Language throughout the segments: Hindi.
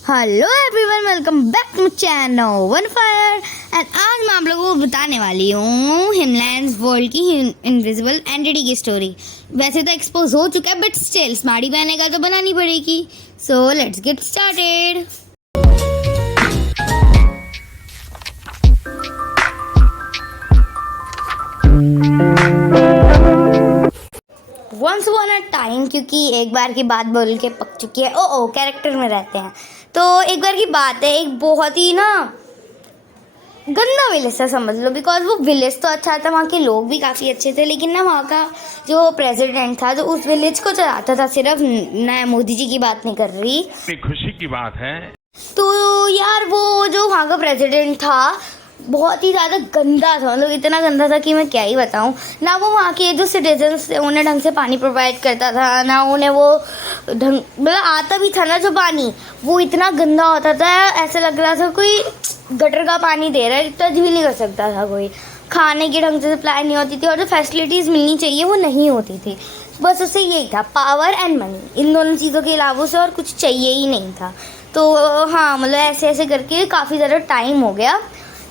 Hello everyone, welcome back to channel One Fire. And आज मैं आप लोगों को बताने वाली हूँ हिमलैंड्स वर्ल्ड की इनविजिबल एंटिटी की स्टोरी। वैसे तो एक्सपोज हो चुका है बट स्टिल स्मार्टी बहने का तो बनानी पड़ेगी। So let's get started. Once upon a time, क्योंकि एक बार की बात बोल के पक चुकी है। ओ कैरेक्टर में रहते हैं। तो एक बार की बात है, एक बहुत ही ना गंदा विलेज था समझ लो। बिकॉज वो विलेज तो अच्छा था, वहाँ के लोग भी काफ़ी अच्छे थे, लेकिन ना वहाँ का जो प्रेसिडेंट था जो उस विलेज को चलाता था, सिर्फ मैं मोदी जी की बात नहीं कर रही, खुशी की बात है। तो यार वो जो वहाँ का प्रेसिडेंट था बहुत ही ज़्यादा गंदा था। मतलब इतना गंदा था कि मैं क्या ही बताऊँ। ना वो वहाँ के जो सिटीजन्स थे उन्हें ढंग से पानी प्रोवाइड करता था, ना उन्हें वो ढंग मतलब आता भी था ना जो पानी, वो इतना गंदा होता था, ऐसा लग रहा था कोई गटर का पानी दे रहा है, टच भी नहीं कर सकता था कोई। खाने की ढंग से सप्लाई नहीं होती थी, और जो फैसिलिटीज़ मिलनी चाहिए वो नहीं होती थी। बस उसे यही था, पावर एंड मनी, इन दोनों चीज़ों के अलावा उसे और कुछ चाहिए ही नहीं था। तो हाँ, मतलब ऐसे ऐसे करके काफ़ी ज़्यादा टाइम हो गया।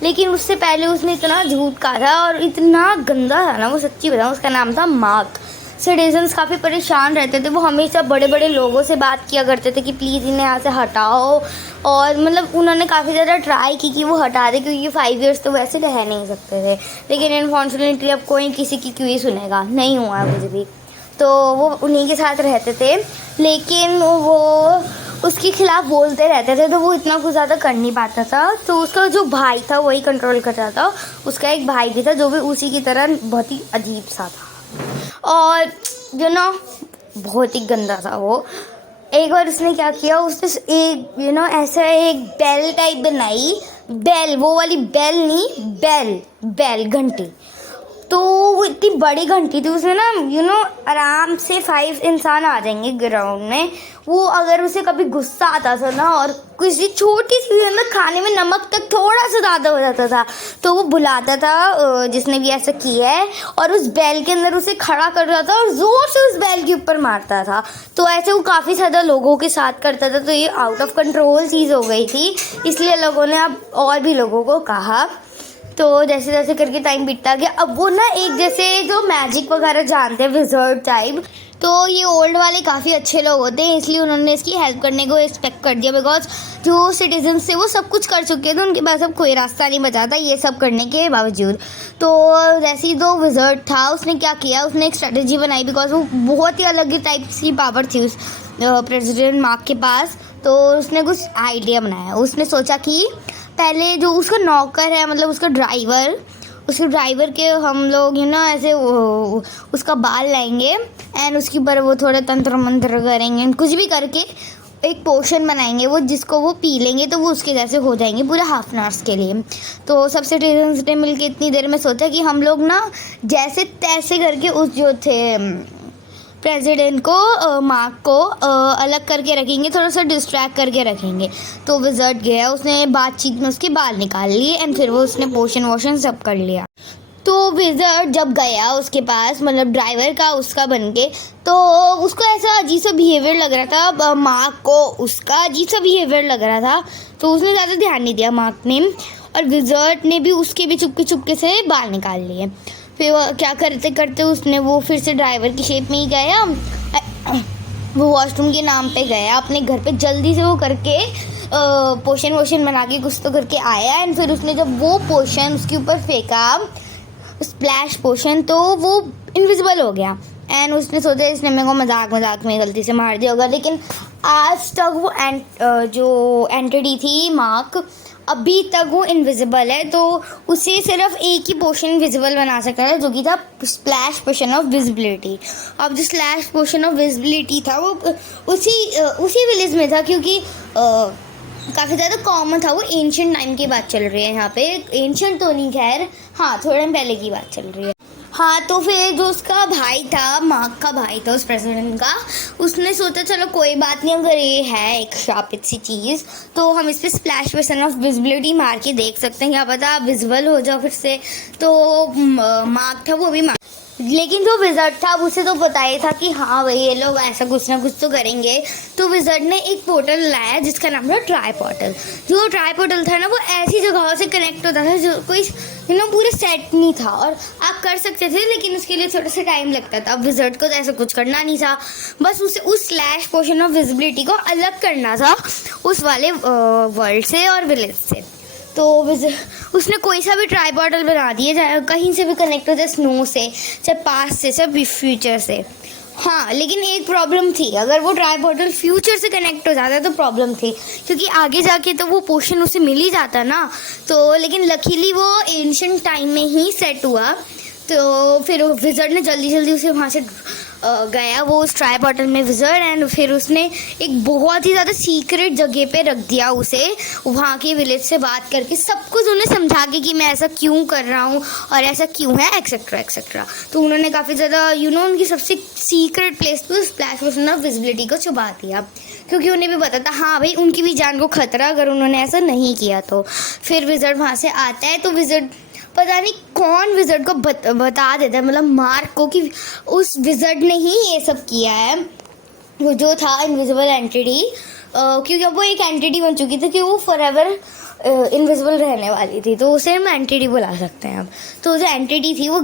लेकिन उससे पहले उसने इतना झूठ कहा था और इतना गंदा था ना वो, सच्ची बताऊँ। उसका नाम था मार्क। सिटीजन्स काफ़ी परेशान रहते थे, वो हमेशा बड़े बड़े लोगों से बात किया करते थे कि प्लीज़ इन्हें यहाँ से हटाओ। और मतलब उन्होंने काफ़ी ज़्यादा ट्राई की कि वो हटा दे, क्योंकि 5 इयर्स तो वैसे रह नहीं सकते थे। लेकिन अनफॉर्चुनेटली अब कोई किसी की क्यों ही सुनेगा, नहीं हुआ कुछ भी। तो वो उन्हीं के साथ रहते थे, लेकिन वो उसके खिलाफ बोलते रहते थे, तो वो इतना कुछ ज़्यादा कर नहीं पाता था। तो उसका जो भाई था वही कंट्रोल करता था। उसका एक भाई भी था जो भी उसी की तरह बहुत ही अजीब सा था, और जो ना बहुत ही गंदा था वो। एक बार उसने क्या किया, उसने एक ऐसा एक बेल टाइप बनाई। बेल, वो वाली बेल नहीं, बेल घंटी। तो वो इतनी बड़ी घंटी थी, उसमें ना आराम से 5 इंसान आ जाएंगे ग्राउंड में। वो अगर उसे कभी गुस्सा आता था ना, और किसी छोटी सी मतलब खाने में नमक तक थोड़ा सा ज़्यादा हो जाता था, तो वो बुलाता था जिसने भी ऐसा किया है, और उस बैल के अंदर उसे खड़ा कर रहा था और ज़ोर से उस बैल के ऊपर मारता था। तो ऐसे वो काफ़ी ज़्यादा लोगों के साथ करता था। तो ये आउट ऑफ कंट्रोल चीज़ हो गई थी, इसलिए लोगों ने अब और भी लोगों को कहा। तो जैसे जैसे करके टाइम बीतता गया, अब वो ना एक जैसे जो मैजिक वगैरह जानते हैं, विज़र्ड टाइप, तो ये ओल्ड वाले काफ़ी अच्छे लोग होते हैं, इसलिए उन्होंने इसकी हेल्प करने को एक्सपेक्ट कर दिया। बिकॉज जो सिटीजन्स थे वो सब कुछ कर चुके थे, उनके पास अब कोई रास्ता नहीं बचा था ये सब करने के बावजूद। तो जैसे ही जो विज़र्ड था उसने क्या किया, उसने एक स्ट्रेटजी बनाई। बिकॉज वो बहुत ही अलग ही टाइप की पावर थी उस प्रेसिडेंट मार्क के पास। तो उसने कुछ आइडिया बनाया। उसने सोचा कि पहले जो उसका नौकर है, मतलब उसका ड्राइवर, उसके ड्राइवर के हम लोग ऐसे उसका बाल लाएंगे, एंड उसके ऊपर वो थोड़े तंत्र मंत्र करेंगे, कुछ भी करके एक पोशन बनाएंगे वो, जिसको वो पी लेंगे तो वो उसके जैसे हो जाएंगे पूरा हाफ एन आवर्स के लिए। तो सब सिटीजन्स ने मिल के इतनी देर में सोचा कि हम लोग ना जैसे तैसे करके उस जो थे प्रेसिडेंट को, मार्क को अलग करके रखेंगे, थोड़ा सा डिस्ट्रैक्ट करके रखेंगे। तो विज़र्ड गया, उसने बातचीत में उसके बाल निकाल लिए, एंड फिर वो उसने पोशन वोशन सब कर लिया। तो विज़र्ड जब गया उसके पास, मतलब ड्राइवर का उसका बन के, तो उसको ऐसा अजीब सा बिहेवियर लग रहा था। मार्क को उसका अजीब सा बिहेवियर लग रहा था, तो उसने ज़्यादा ध्यान नहीं दिया मार्क ने, और विज़र्ड ने भी उसके भी चुपके चुपके से बाल निकाल लिए। फिर वो क्या करते करते उसने वो फिर से ड्राइवर की शेप में ही गया, वो वॉशरूम के नाम पे गया अपने घर पे, जल्दी से वो करके पोशन वोशन बना के कुछ तो करके आया। एंड फिर उसने जब वो पोशन उसके ऊपर फेंका, स्प्लैश पोशन, तो वो इनविजिबल हो गया। एंड उसने सोचा इसने मेरे को मजाक में गलती से मार दिया होगा। लेकिन आज तक वो जो एंटिटी थी मार्क, अभी तक वो इनविजिबल है। तो उसे सिर्फ एक ही पोशन विजिबल बना सकता है, जो कि था स्प्लैश पोशन ऑफ विजिबिलिटी। अब जो स्प्लैश पोशन ऑफ विजिबिलिटी था वो उसी विलेज में था, क्योंकि काफ़ी ज़्यादा कॉमन था। वो एंशिएंट टाइम की बात चल रही है यहाँ पे, एंशिएंट तो नहीं, खैर हाँ थोड़े पहले की बात चल रही है। हाँ, तो फिर जो उसका भाई था, मार्क का भाई था उस प्रेसिडेंट का, उसने सोचा चलो कोई बात नहीं, अगर ये है एक शापित सी चीज़ तो हम इस पर स्प्लैश पर्सन ऑफ विजिबिलिटी मार के देख सकते हैं, क्या पता आप विजिबल हो जाओ फिर से। तो मार्क था वो भी लेकिन जो विज़र्ड था उसे तो पता ही था कि हाँ भाई ये लोग ऐसा कुछ ना कुछ तो करेंगे। तो विज़र्ड ने एक पोर्टल लाया जिसका नाम था ट्राई पोर्टल। जो ट्राई पोर्टल था ना वो ऐसी जगहों से कनेक्ट होता था जो कोई पूरे सेट नहीं था, और आप कर सकते थे लेकिन उसके लिए थोड़ा सा टाइम लगता था। अब विज़र्ड को तो ऐसा कुछ करना नहीं था, बस उसे उस स्लैश पोर्शन ऑफ विजिबिलिटी को अलग करना था उस वाले वर्ल्ड से और विलेज से। तो उसने कोई सा भी ट्राई पोर्टल बना दिए, चाहे कहीं से भी कनेक्ट हो जाए, स्नो से, चाहे पास्ट से, चाहे फ्यूचर से। हाँ, लेकिन एक प्रॉब्लम थी, अगर वो ट्राई पोर्टल फ्यूचर से कनेक्ट हो जाता तो प्रॉब्लम थी, क्योंकि आगे जाके तो वो पोर्शन उसे मिल ही जाता ना। तो लेकिन लकीली वो एंशिएंट टाइम में ही सेट हुआ। तो फिर विज़र्ड ने जल्दी जल्दी उसे वहाँ से गया वो उस ट्राई पोर्टल में विज़र्ड, एंड फिर उसने एक बहुत ही ज़्यादा सीक्रेट जगह पे रख दिया उसे, वहाँ के विलेज से बात करके सब कुछ उन्हें समझा के कि मैं ऐसा क्यों कर रहा हूँ और ऐसा क्यों है, एक्सेट्रा एक्सेट्रा। तो उन्होंने काफ़ी ज़्यादा उनकी सबसे सीक्रेट प्लेस पे स्प्लैश पोर्शन ऑफ विजिबिलिटी को छुपा दिया, क्योंकि उन्हें भी पता था हाँ भाई उनकी भी जान को खतरा अगर उन्होंने ऐसा नहीं किया तो। फिर विज़र्ड वहाँ से आता है तो विज़र्ड पता नहीं कौन विज़र्ड को बता देता है, मतलब मार्क को, कि उस विज़र्ड ने ही ये सब किया है, वो जो था इनविजिबल एंटिटी, क्योंकि अब वो एक एंटिटी बन चुकी थी कि वो फॉरएवर इनविजिबल रहने वाली थी, तो उसे हम एंटिटी बुला सकते हैं अब। तो जो एंटिटी थी वो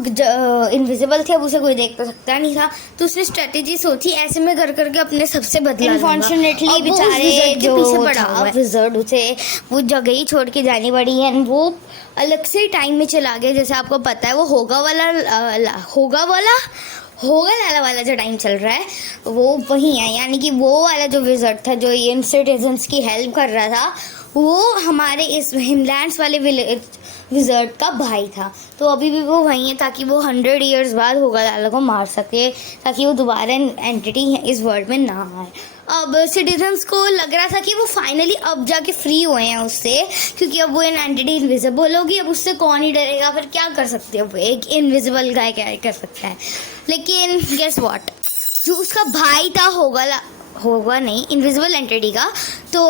इनविजिबल थी, अब उसे कोई देख तो सकता नहीं था, तो उसने स्ट्रेटेजी सोची ऐसे में कर करके अपने सबसे बदला। अनफॉर्चुनेटली बेचारे जो पीछे पड़ा विज़र्ड उसे वो जगह ही छोड़ के जानी पड़ी, एंड वो अलग से टाइम में चला गया। जैसे आपको पता है वो होगा वाला जो टाइम चल रहा है वो वही है, यानी कि वो वाला जो विज़र्ड था जो इन सिटीजन्स की हेल्प कर रहा था वो हमारे इस हिमलैंड्स वाले विज़र्ड का भाई था। तो अभी भी वो वहीं है ताकि वो 100 ईयर्स बाद होगा को मार सके, ताकि वो दोबारा एंटिटी इस वर्ल्ड में ना आए। अब सिटीजन्स को लग रहा था कि वो फाइनली अब जाके फ्री हुए हैं उससे, क्योंकि अब वो एंटिटी इनविजिबल होगी, अब उससे कौन ही डरेगा, फिर क्या कर सकते हो, एक इनविजिबल गाय क्या कर सकता है। लेकिन गेस व्हाट, जो उसका भाई था होगा नहीं इनविजिबल एंटिटी का, तो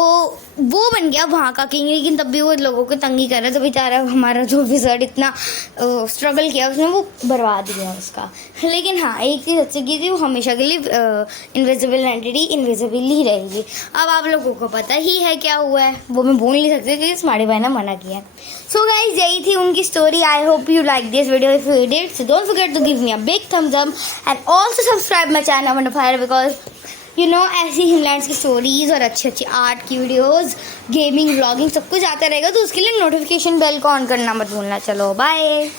वो बन गया वहाँ का किंग। लेकिन तब भी वो लोगों को तंगी कर रहा था बेचारा, हमारा जो विज़र्ड इतना स्ट्रगल किया उसने वो बर्बाद किया उसका। लेकिन हाँ एक चीज़ अच्छी की थी, वो हमेशा के लिए इनविजिबल एंटिटी इनविजिबल ही रहेगी। अब आप लोगों को पता ही है क्या हुआ है, वो मैं बोल नहीं सकती क्योंकि स्मार्टी भाई ने मना किया। सो गाइज यही थी उनकी story. I hope you like this video. If you did so don't forget to give me a big thumbs up and also subscribe my channel wonderfire, because ऐसी हिमलैंड्स की स्टोरीज़ और अच्छी अच्छी आर्ट की वीडियोस, गेमिंग, व्लॉगिंग सब कुछ आता रहेगा, तो उसके लिए नोटिफिकेशन बेल को ऑन करना मत भूलना। चलो बाय।